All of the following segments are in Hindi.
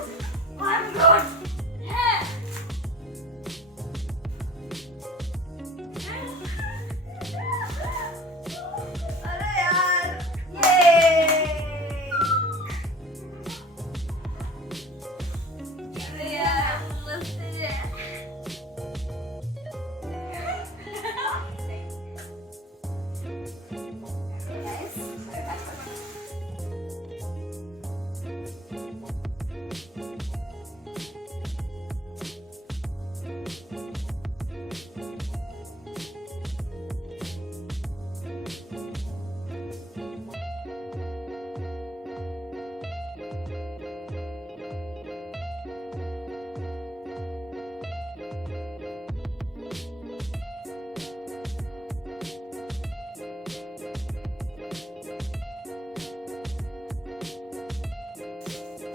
I'm good. Yeah. अरे यार, ये अरे यार मस्त है।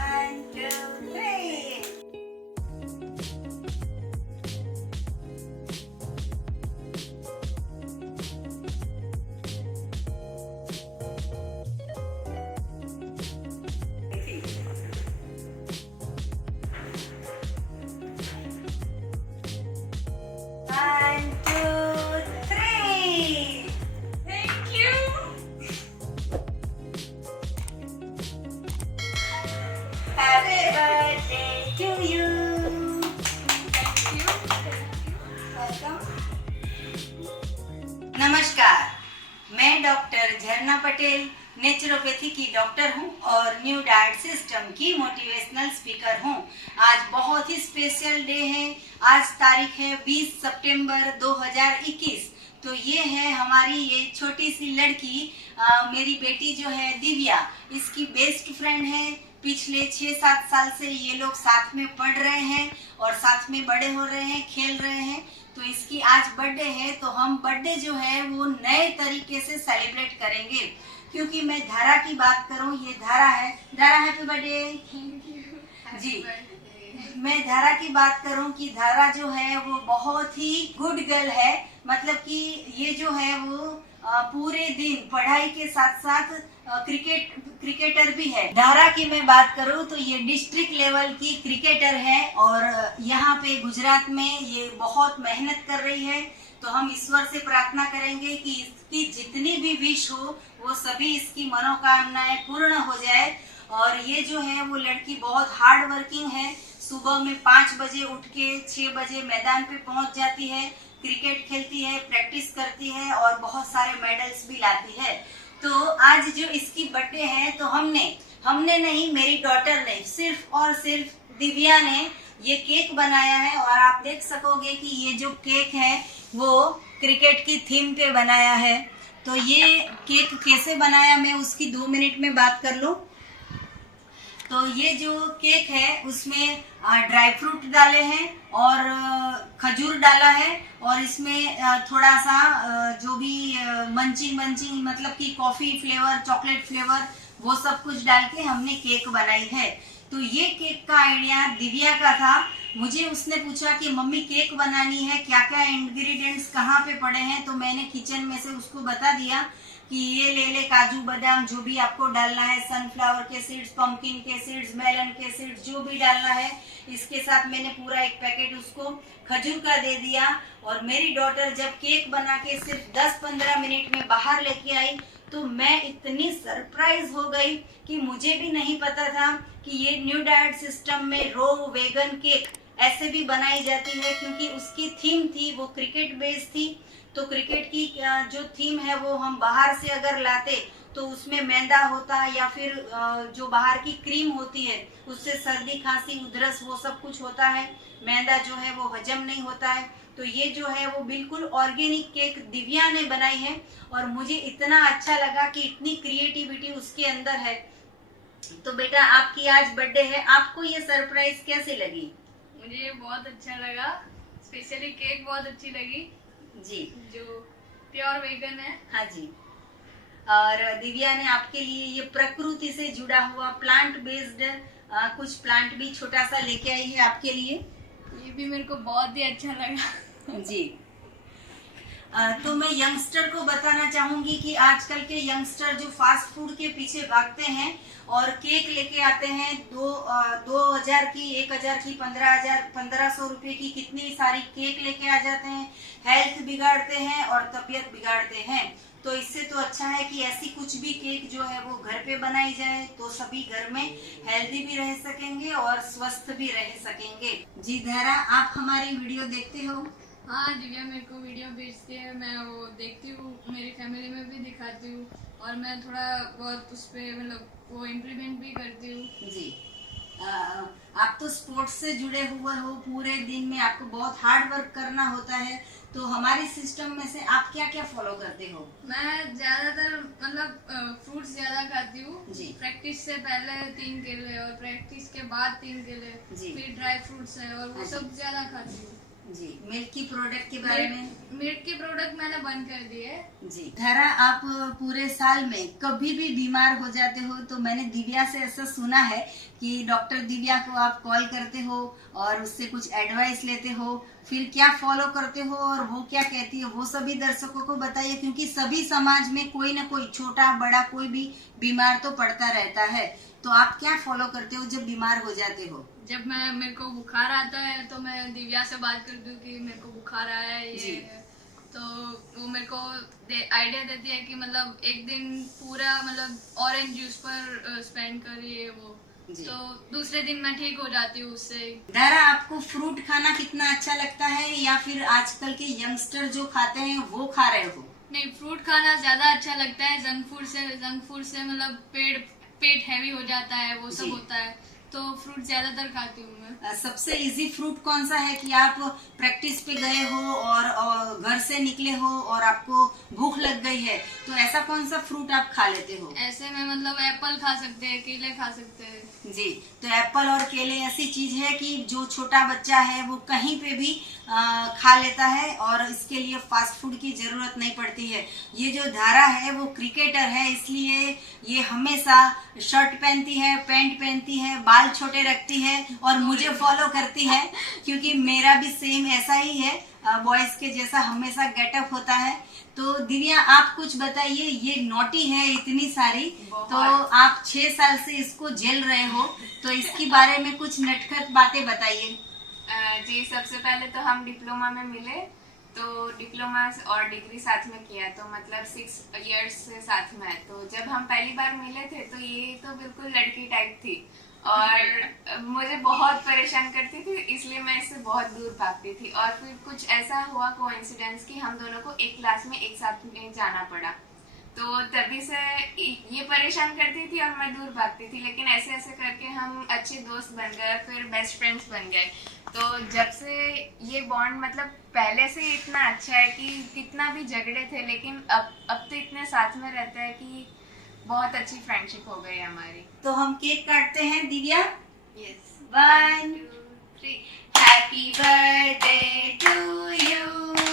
One, two, three. One, two, three. Thank you. Happy birthday to you. Thank you. Welcome. नमस्कार, मैं डॉक्टर झरना पटेल नेचुरोपैथी की डॉक्टर हूं और न्यू डाइट सिस्टम की मोटिवेशनल स्पीकर हूं। आज बहुत ही स्पेशल डे है। आज तारीख है 20 सितंबर 2021। तो ये है हमारी ये छोटी सी लड़की, मेरी बेटी जो है दिव्या, इसकी बेस्ट फ्रेंड है। पिछले 6-7 साल से ये लोग साथ में पढ़ रहे हैं और साथ में बड़े हो रहे हैं, खेल रहे हैं। तो इसकी आज बर्थडे है, तो हम बर्थडे जो है वो नए तरीके से सेलिब्रेट करेंगे। क्योंकि मैं धारा की बात करूं, ये धारा है। धारा हैप्पी बर्थडे जी। मैं धारा की बात करूं कि धारा जो है वो बहुत ही गुड गर्ल है। मतलब कि ये जो है वो पूरे दिन पढ़ाई के साथ साथ क्रिकेटर भी है। धारा की मैं बात करूं तो ये डिस्ट्रिक्ट लेवल की क्रिकेटर है और यहाँ पे गुजरात में ये बहुत मेहनत कर रही है। तो हम ईश्वर से प्रार्थना करेंगे कि इसकी जितनी भी विश हो वो सभी इसकी मनोकामनाएं पूर्ण हो जाए। और ये जो है वो लड़की बहुत हार्ड वर्किंग है। सुबह में 5 बजे उठ के 6 बजे मैदान पे पहुंच जाती है, क्रिकेट खेलती है, प्रैक्टिस करती है और बहुत सारे मेडल्स भी लाती है। तो आज जो इसकी बर्थडे है, तो हमने नहीं, मेरी डॉटर ने, सिर्फ और सिर्फ दिव्या ने ये केक बनाया है। और आप देख सकोगे कि ये जो केक है वो क्रिकेट की थीम पे बनाया है। तो ये केक कैसे बनाया, मैं उसकी 2 मिनट में बात कर लूं। तो ये जो केक है उसमें ड्राई फ्रूट डाले हैं और खजूर डाला है और इसमें थोड़ा सा जो भी मंचिंग मतलब कि कॉफी फ्लेवर, चॉकलेट फ्लेवर, वो सब कुछ डाल के हमने केक बनाई है। तो ये केक का आइडिया दिव्या का था। मुझे उसने पूछा कि मम्मी केक बनानी है, क्या क्या इंग्रेडिएंट्स कहाँ पे पड़े हैं। तो मैंने किचन में से उसको बता दिया कि ये ले ले काजू बादाम, जो भी आपको डालना है, सनफ्लावर के सीड्स, पंपकिन के सीड्स, मेलन के सीड्स, जो भी डालना है। इसके साथ मैंने पूरा एक पैकेट उसको खजूर का दे दिया। और मेरी डॉटर जब केक बना के सिर्फ 10-15 मिनट में बाहर लेके आई तो मैं इतनी सरप्राइज हो गई कि मुझे भी नहीं पता था कि ये न्यू डाइट सिस्टम में रो वेगन केक ऐसे भी बनाई जाती है। क्योंकि उसकी थीम थी वो क्रिकेट बेस्ड थी। तो क्रिकेट की जो थीम है वो हम बाहर से अगर लाते तो उसमें मैदा होता या फिर जो बाहर की क्रीम होती है उससे सर्दी, खांसी, उधरस वो सब कुछ होता है। मैदा जो है वो हजम नहीं होता है। तो ये जो है वो बिल्कुल ऑर्गेनिक केक दिव्या ने बनाई है और मुझे इतना अच्छा लगा कि इतनी क्रिएटिविटी उसके अंदर है। तो बेटा आपकी आज बर्थडे है, आपको ये सरप्राइज कैसे लगी? मुझे बहुत अच्छा लगा, स्पेशली केक बहुत अच्छी लगी जी, जो प्योर वेगन है। हाँ जी। और दिव्या ने आपके लिए ये प्रकृति से जुड़ा हुआ प्लांट बेस्ड कुछ प्लांट भी छोटा सा लेके आई है आपके लिए। ये भी मेरे को बहुत ही अच्छा लगा जी। तो मैं यंगस्टर को बताना चाहूंगी कि आजकल के यंगस्टर जो फास्ट फूड के पीछे भागते हैं और केक लेके आते हैं 2000 की, 1000 की, 1500 रुपए की, कितनी सारी केक लेके आ जाते हैं, हेल्थ बिगाड़ते हैं और तबीयत बिगाड़ते हैं। तो इससे तो अच्छा है कि ऐसी कुछ भी केक जो है वो घर पे बनाई जाए, तो सभी घर में हेल्दी भी रह सकेंगे और स्वस्थ भी रह सकेंगे। जी धारा, आप हमारी वीडियो देखते हो? हाँ, दिव्या मेरे को वीडियो भेजती है, मैं वो देखती हूँ, मेरी फैमिली में भी दिखाती हूँ और मैं थोड़ा बहुत उस पर मतलब वो इम्प्लीमेंट भी करती हूँ। जी, आप तो स्पोर्ट्स से जुड़े हुए हो, पूरे दिन में आपको बहुत हार्ड वर्क करना होता है, तो हमारे सिस्टम में से आप क्या क्या फॉलो करते हो? मैं ज्यादातर मतलब फ्रूट्स ज्यादा खाती हूँ। जी। प्रैक्टिस से पहले 3 केले और प्रैक्टिस के बाद 3 केले, जी। फिर ड्राई फ्रूट्स है और वो सब ज्यादा खाती हूँ। जी, मिल्क की प्रोडक्ट के बारे में? मिल्क के प्रोडक्ट मैंने बंद कर दिए। जी धारा, आप पूरे साल में कभी भी बीमार हो जाते हो तो मैंने दिव्या से ऐसा सुना है कि डॉक्टर दिव्या को आप कॉल करते हो और उससे कुछ एडवाइस लेते हो, फिर क्या फॉलो करते हो और वो क्या कहती है वो सभी दर्शकों को बताइए, क्योंकि सभी समाज में कोई ना कोई, छोटा बड़ा कोई भी बीमार तो पड़ता रहता है। तो आप क्या फॉलो करते हो जब बीमार हो जाते हो? जब मेरे को बुखार आता है तो मैं दिव्या से बात करती हूँ कि मेरे को बुखार आया है, जी। ये तो वो मेरे को आइडिया देती है कि मतलब एक दिन पूरा मतलब ऑरेंज जूस पर स्पेंड करिए वो, जी। तो दूसरे दिन मैं ठीक हो जाती हूँ उससे। दारा, आपको फ्रूट खाना कितना अच्छा लगता है या फिर आजकल के यंगस्टर जो खाते हैं वो खा रहे हो? नहीं, फ्रूट खाना ज्यादा अच्छा लगता है। जंक फूड से मतलब पेट हैवी हो जाता है, वो सब जी। होता है, तो फ्रूट ज्यादातर खाती हूँ मैं। सबसे इजी फ्रूट कौन सा है कि आप प्रैक्टिस पे गए हो और घर से निकले हो और आपको भूख लग गई है, तो ऐसा कौन सा फ्रूट आप खा लेते हो? ऐसे में मतलब एप्पल खा सकते हैं, केले खा सकते हैं। जी, तो एप्पल और केले ऐसी चीज है कि जो छोटा बच्चा है वो कहीं पे भी खा लेता है और इसके लिए फास्ट फूड की जरूरत नहीं पड़ती है। ये जो धारा है वो क्रिकेटर है, इसलिए ये हमेशा शर्ट पहनती है, पैंट पहनती है, बाल छोटे रखती है और मुझे फॉलो करती है, क्योंकि मेरा भी सेम ऐसा ही है, बॉयज के जैसा हमेशा गेटअप होता है। तो दिव्या, आप कुछ बताइए, ये नोटी है इतनी सारी, तो आप 6 साल से इसको झेल रहे हो, तो इसके बारे में कुछ नटखट बातें बताइए। जी, सबसे पहले तो हम डिप्लोमा में मिले, तो डिप्लोमा और डिग्री साथ में किया, तो मतलब 6 इयर्स से साथ में है। तो जब हम पहली बार मिले थे तो ये तो बिल्कुल लड़की टाइप थी और मुझे बहुत परेशान करती थी, इसलिए मैं इससे बहुत दूर भागती थी। और फिर कुछ ऐसा हुआ कोइंसिडेंस कि हम दोनों को एक क्लास में एक साथ में जाना पड़ा, तो तभी से ये परेशान करती थी और मैं दूर भागती थी, लेकिन ऐसे ऐसे करके हम अच्छे दोस्त बन गए, फिर बेस्ट फ्रेंड्स बन गए। तो जब से ये बॉन्ड मतलब पहले से इतना अच्छा है कि कितना भी झगड़े थे, लेकिन अब तो इतने साथ में रहते हैं कि बहुत अच्छी फ्रेंडशिप हो गई हमारी। तो हम केक काटते हैं Divya. Yes, 1 2 3। Happy birthday to you,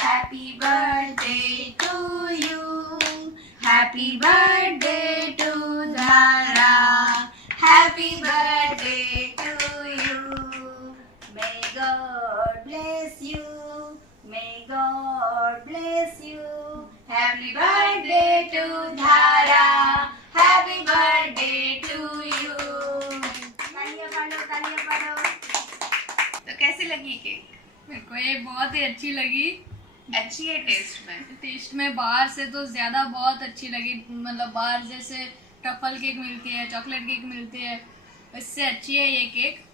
happy birthday to you, happy birthday to Dhara, happy birthday to you, may God bless you, may God bless you, happy birthday to Dhara, happy birthday to you. तालियां पालो, तालियां पालो। तो कैसी लगी केक? मेरे को ये बहुत ही अच्छी लगी। अच्छी है टेस्ट में? बाहर से तो ज्यादा बहुत अच्छी लगी, मतलब बाहर जैसे ट्रफल केक मिलती है, चॉकलेट केक मिलती है, इससे अच्छी है ये cake.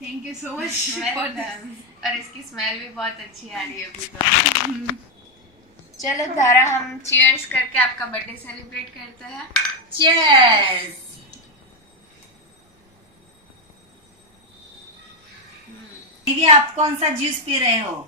Thank you so much for this. और इसकी स्मेल भी बहुत अच्छी आ रही है अभी तो। चलो धारा, हम चीयर्स करके आपका बर्थडे सेलिब्रेट करते हैं। चीयर्स। दीदी, आप कौन सा जूस पी रहे हो?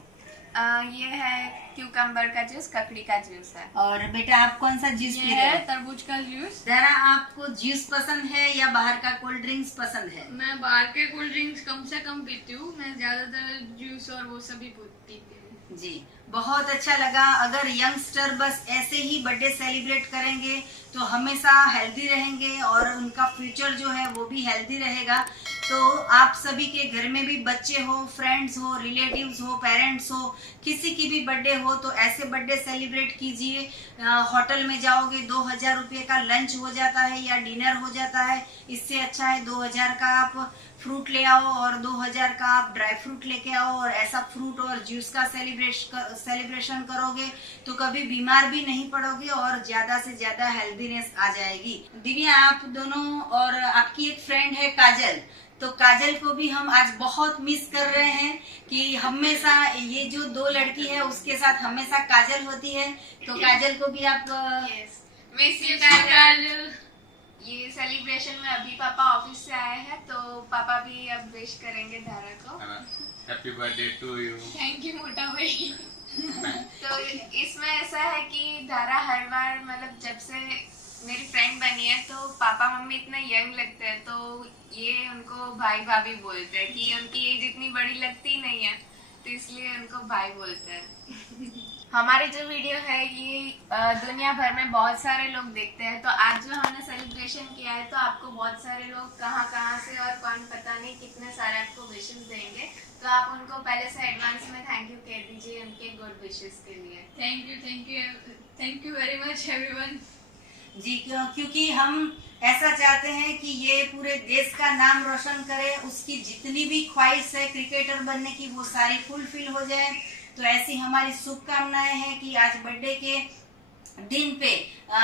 ये है क्यूकम्बर का जूस, ककड़ी का जूस है। और बेटा, आप कौन सा जूस पी ये रहे है हो? तरबूज का जूस। जरा, आपको जूस पसंद है या बाहर का कोल्ड ड्रिंक्स पसंद है? मैं बाहर के कोल्ड ड्रिंक्स कम से कम पीती हूँ, मैं ज्यादातर जूस और वो सभी पीती हूँ। जी, बहुत अच्छा लगा। अगर यंगस्टर बस ऐसे ही बर्थडे सेलिब्रेट करेंगे तो हमेशा हेल्दी रहेंगे और उनका फ्यूचर जो है वो भी हेल्दी रहेगा। तो आप सभी के घर में भी बच्चे हो, फ्रेंड्स हो, रिलेटिव्स हो, पेरेंट्स हो, किसी की भी बर्थडे हो तो ऐसे बर्थडे सेलिब्रेट कीजिए। होटल में जाओगे 2000 रुपये का लंच हो जाता है या डिनर हो जाता है। इससे अच्छा है 2000 का आप फ्रूट ले आओ और 2000 का आप ड्राई फ्रूट लेके आओ और ऐसा फ्रूट और जूस का सेलिब्रेशन करोगे तो कभी बीमार भी नहीं पड़ोगे और ज्यादा से ज्यादा हेल्दीनेस आ जाएगी। दिव्या, आप दोनों और आपकी एक फ्रेंड है काजल, तो काजल को भी हम आज बहुत मिस कर रहे हैं कि हमेशा ये जो 2 लड़की है उसके साथ हमेशा काजल होती है। तो काजल को भी आप मिस यू काजल। ये सेलिब्रेशन में अभी पापा ऑफिस से आए हैं तो पापा भी अब विश करेंगे धारा को। Happy birthday to you. Thank you मोटा भाई। तो इसमें ऐसा है कि धारा हर बार मतलब जब से मेरी फ्रेंड बनी है तो पापा मम्मी इतना यंग लगते हैं तो ये उनको भाई भाभी बोलते हैं कि उनकी एज इतनी बड़ी लगती नहीं है तो इसलिए उनको भाई बोलते हैं। हमारे जो वीडियो है ये दुनिया भर में बहुत सारे लोग देखते हैं तो आज जो हमने सेलिब्रेशन किया है तो आपको बहुत सारे लोग कहाँ से और कौन पता नहीं कितने सारे आपको विशेस देंगे तो आप उनको पहले से एडवांस में थैंक यू कह दीजिए उनके गुड विशेस के लिए। Thank you very much everyone. जी, क्योंकि हम ऐसा चाहते हैं कि ये पूरे देश का नाम रोशन करे, उसकी जितनी भी ख्वाहिश है क्रिकेटर बनने की वो सारी फुलफिल हो जाए। तो ऐसी हमारी शुभकामनाएं हैं कि आज बर्थडे के दिन पे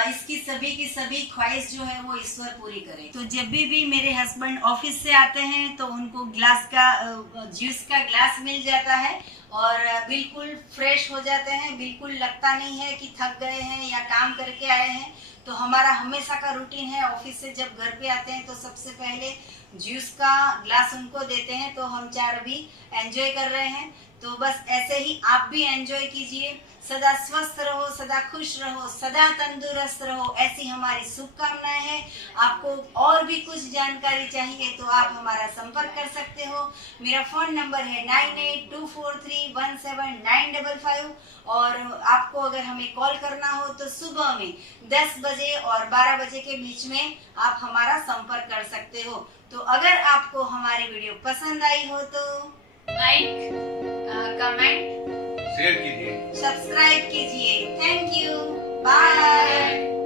इसकी सभी की सभी ख्वाहिश जो है वो ईश्वर पूरी करे। तो जब भी मेरे हस्बैंड ऑफिस से आते हैं तो उनको ग्लास का जूस का ग्लास मिल जाता है और बिल्कुल फ्रेश हो जाते हैं, बिल्कुल लगता नहीं है कि थक गए हैं या काम करके आए हैं। तो हमारा हमेशा का रूटीन है, ऑफिस से जब घर पे आते हैं तो सबसे पहले जूस का ग्लास उनको देते हैं। तो हम 4 अभी एंजॉय कर रहे हैं। तो बस ऐसे ही आप भी एंजॉय कीजिए, सदा स्वस्थ रहो, सदा खुश रहो, सदा तंदुरुस्त रहो, ऐसी हमारी शुभकामनाएं हैं। आपको और भी कुछ जानकारी चाहिए तो आप हमारा संपर्क कर सकते हो। मेरा फोन नंबर है 9824317955 और आपको अगर हमें कॉल करना हो तो सुबह में 10 बजे और 12 बजे के बीच में आप हमारा संपर्क कर सकते हो। तो अगर आपको हमारी वीडियो पसंद आई हो तो लाइक, कमेंट, शेयर कीजिए, सब्सक्राइब कीजिए। Thank you, bye.